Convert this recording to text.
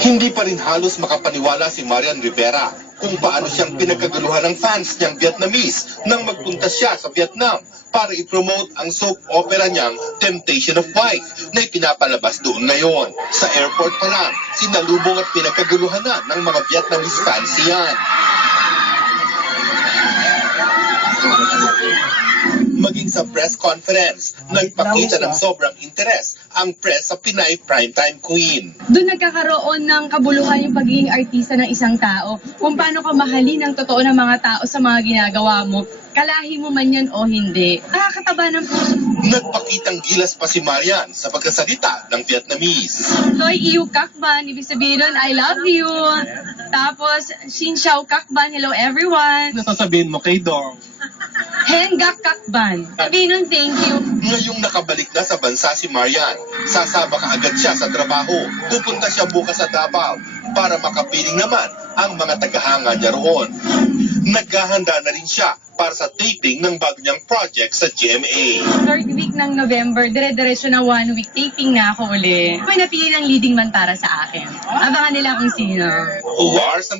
Hindi pa rin halos makapaniwala si Marian Rivera kung paano siyang pinagkaguluhan ng fans niyang Vietnamese nang magpunta siya sa Vietnam para i-promote ang soap opera niyang Temptation of Wife na ipinapalabas doon ngayon. Sa airport pa lang, sinalubong at pinagkaguluhan na ng mga Vietnamese fans yan. Maging sa press conference, nagpakita ng sobrang interes ang press sa Pinay Primetime Queen. Doon nagkakaroon ng kabuluhan yung pagiging artista ng isang tao, kung paano ka mahalin ng totoo ng mga tao sa mga ginagawa mo, kalahi mo man yan o hindi. Nakakataba ng puso. Nagpakitang gilas pa si Marian sa pagkasalita ng Vietnamese. Loy Iu Kak Ban, ibig sabihin nun, I love you. Tapos, Xin Xiao Kak Ban, hello everyone. Nasasabihin mo kay Dong. Hen Gak Kak Ban, sabihin nun, thank you. Ngayong nakabalik na sa bansa si Marian, sasama kaagad siya sa trabaho. Pupunta siya bukas sa Davao para makapiling naman ang mga tagahanga niya roon. Naghahanda na rin siya para sa taping ng bago niyang project sa GMA. Third week ng November, dire-diretso na 1 week taping na ako uli. May napili ng leading man para sa akin. Abangan nila kung sino. Wars